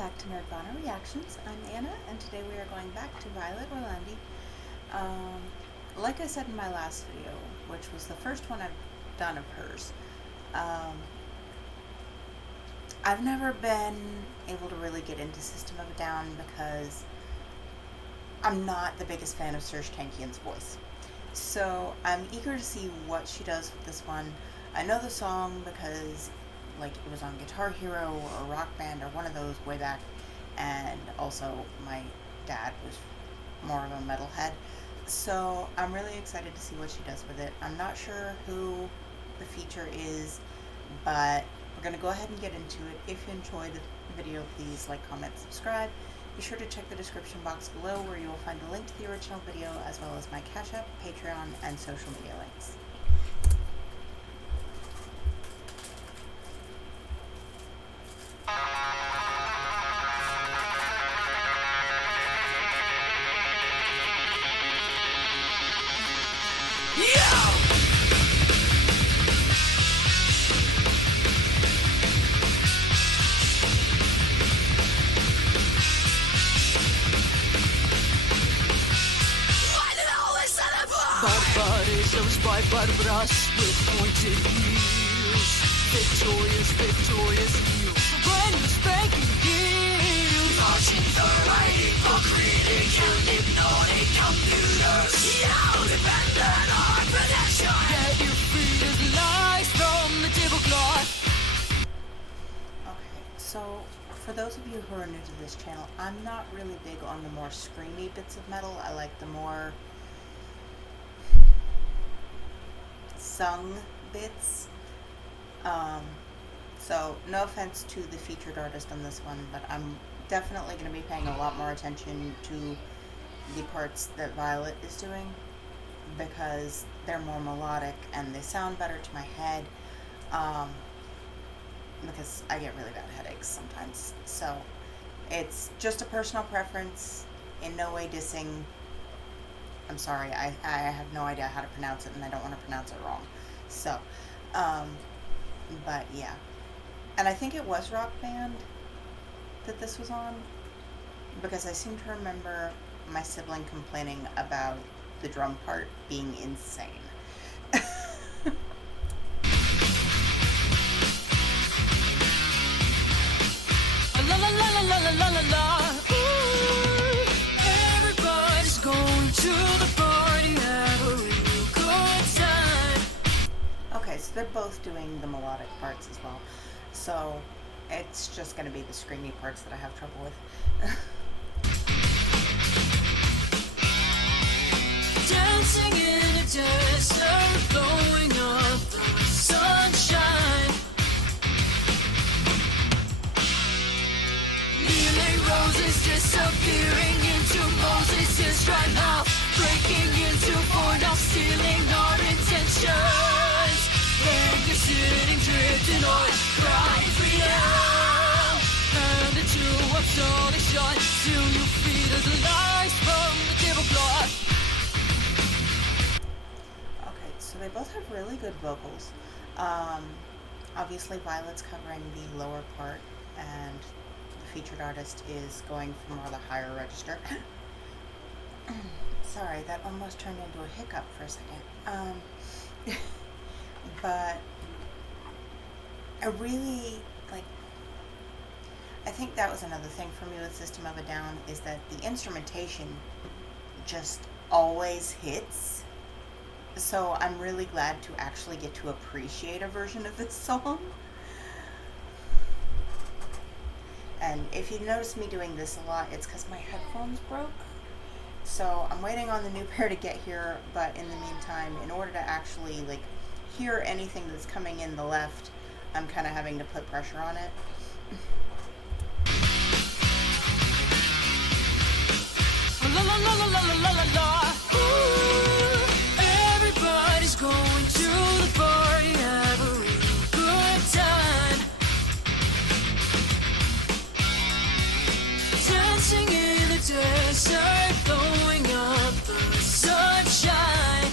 back to Nerdvana Reactions. I'm Anna, and today we are going back to Violet Orlandi. Like I said in my last video, which was the first one I've done of hers, I've never been able to really get into System of a Down because I'm not the biggest fan of Serj Tankian's voice. So I'm eager to see what she does with this one. I know the song because it was on Guitar Hero or Rock Band or one of those way back, and also my dad was more of a metalhead, so I'm really excited to see what she does with it. I'm not sure who the feature is, but we're going to go ahead and get into it. If you enjoyed the video, please like, comment, subscribe. Be sure to check the description box below where you will find a link to the original video as well as my Cash App, Patreon, and social media links. By brass with pointed heels, victorious heels, brand new spanking heels, marching the writing, reading, and hypnotic computers, dependent on protection. Get your feet as lies from the tablecloth. Okay, so for those of you who are new to this channel, I'm not really big on the more screamy bits of metal. I like the more sung bits. So no offense to the featured artist on this one, but I'm definitely going to be paying a lot more attention to the parts that Violet is doing because they're more melodic and they sound better to my head, because I get really bad headaches sometimes. So it's just a personal preference, in no way dissing. I'm sorry, I have no idea how to pronounce it, and I don't want to pronounce it wrong. So, but yeah. And I think it was Rock Band that this was on, because I seem to remember my sibling complaining about the drum part being insane. La la la la la la la la. Everybody's going to the party, have a real good time. Okay, so they're both doing the melodic parts as well. So it's just going to be the screamy parts that I have trouble with. Dancing in a desert, blowing up the sunshine. Kneeling roses disappearing into Moses' dry mouth, breaking into for now, stealing our intentions. Anger sitting, drifting on, crying freedom. And the two of sonic shot, till you feed us lies from the tablecloth. Okay, so they both have really good vocals. Obviously Violet's covering the lower part, and the featured artist is going for more the higher register. Sorry, that almost turned into a hiccup for a second. But I really, I think that was another thing for me with System of a Down, is that the instrumentation just always hits. So I'm really glad to actually get to appreciate a version of this song. And if you notice me doing this a lot, it's because my headphones broke. So I'm waiting on the new pair to get here, but in the meantime, in order to actually hear anything that's coming in the left, I'm kind of having to put pressure on it. La la la la la la la la. Ooh, everybody's going to the party, have a real good time. Dancing in the desert, blowing up the sunshine.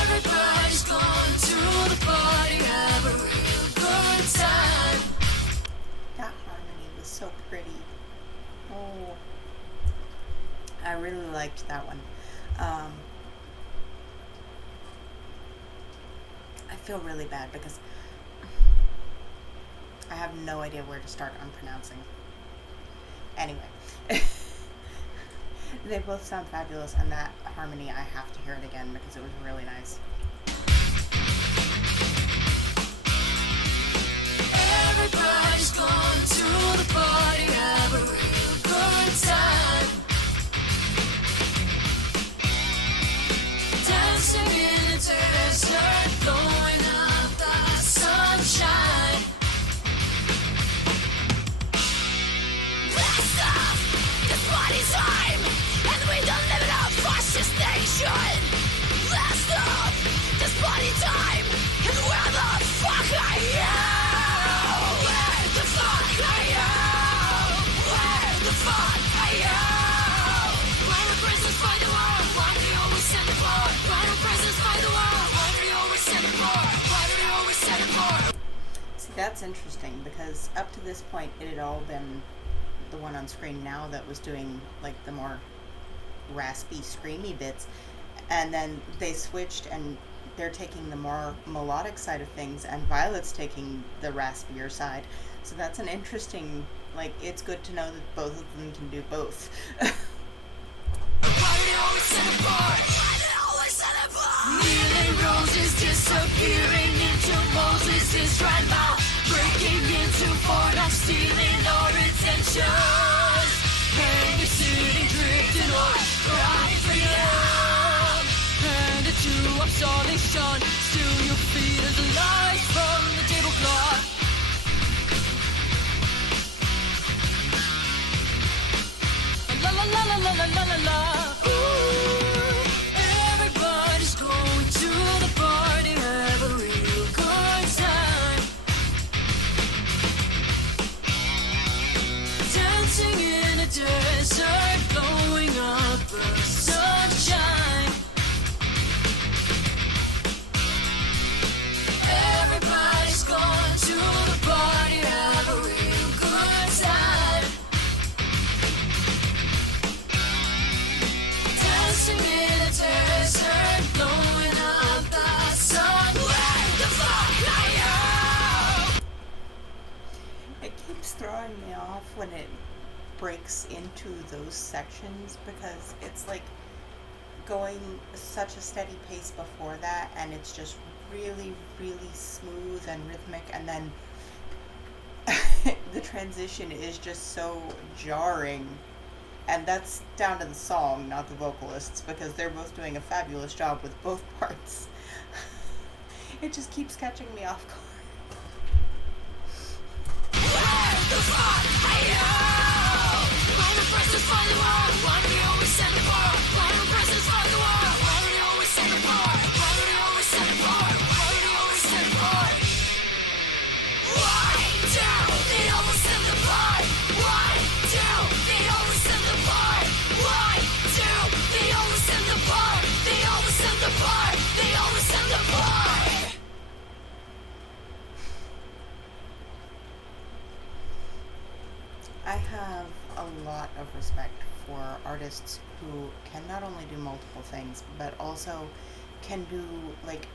Everybody's going to the party, have a real good time. I really liked that one. I feel really bad because I have no idea where to start on pronouncing. Anyway, they both sound fabulous, and that harmony, I have to hear it again because it was really nice. Everybody's gone to the party, have a real good time. Dancing in the desert, blowing up the sunshine. Blast off, it's party time, and we don't live in a fascist nation. Blast off, it's party time, and where the fuck are you? Where the fuck are you? Where the fuck are you? Final presents by the world, why do you always send it for? Final presents by the world, why do you always send it for? Why do you always send it for? See, that's interesting because up to this point it had all been the one on screen now that was doing like the more raspy, screamy bits, and then they switched and they're taking the more melodic side of things, and Violet's taking the raspier side. So that's an interesting, like, it's good to know that both of them can do both. Kneeling roses disappearing into Moses' right mouth, breaking into for not stealing our intentions. And you're sitting drifting on right freedom. Handed to absolution, still your feet as the light from the tablecloth. La la la la la la la la. Ooh, everybody's going to the party, have a real good time. Dancing in a desert, blowing up the sunshine. Everybody's gone to the party, have a real good time. Dancing in a desert, blowing up the sun. Where the fuck are you? It keeps throwing me off when it breaks into those sections because it's like going such a steady pace before that, and it's just really, really smooth and rhythmic, and then the transition is just so jarring. And that's down to the song, not the vocalists, because they're both doing a fabulous job with both parts. It just keeps catching me off guard. Where the fuck are you? Final presents for the world, why do we always send it for? Final presents for the world, why do we always send it for? Why do we always send it for? Why do we always send it for? Why do they always send the part? Why do they always send the part? Why do they always send the part? They always send the part. They always send the part. I have a lot of respect for artists who can not only do multiple things, but also can do, like,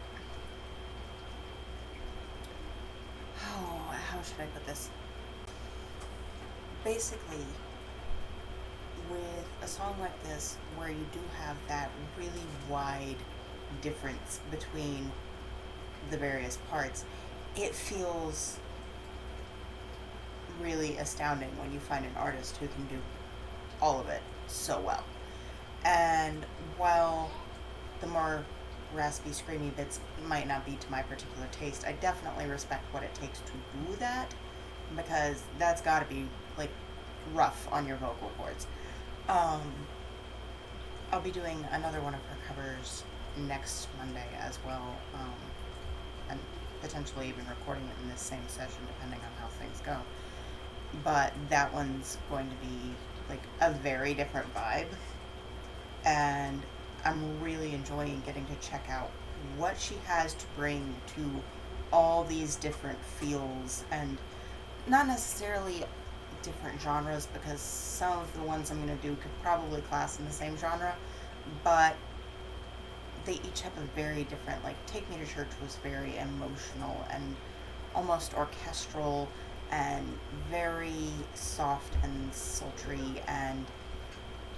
how should I put this? Basically, with a song like this, where you do have that really wide difference between the various parts, it feels really astounding when you find an artist who can do all of it so well. And while the more raspy, screamy bits might not be to my particular taste, I definitely respect what it takes to do that, because that's gotta be, like, rough on your vocal cords. I'll be doing another one of her covers next Monday as well, and potentially even recording it in this same session depending on how things go. But that one's going to be like a very different vibe, and I'm really enjoying getting to check out what she has to bring to all these different feels, and not necessarily different genres because some of the ones I'm going to do could probably class in the same genre, but they each have a very different, like, Take Me to Church was very emotional and almost orchestral and very soft and sultry and,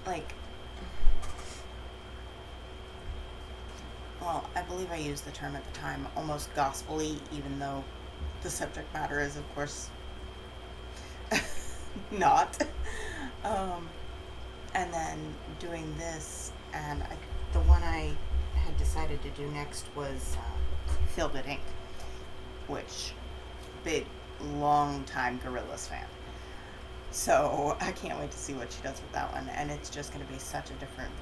like, well, I believe I used the term at the time, almost gospel-y, even though the subject matter is, of course, not. And then doing this, and the one I had decided to do next was Feel Good Inc., which, big, long-time Gorillaz fan. So I can't wait to see what she does with that one, and it's just going to be such a different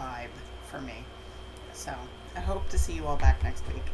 vibe for me. So I hope to see you all back next week.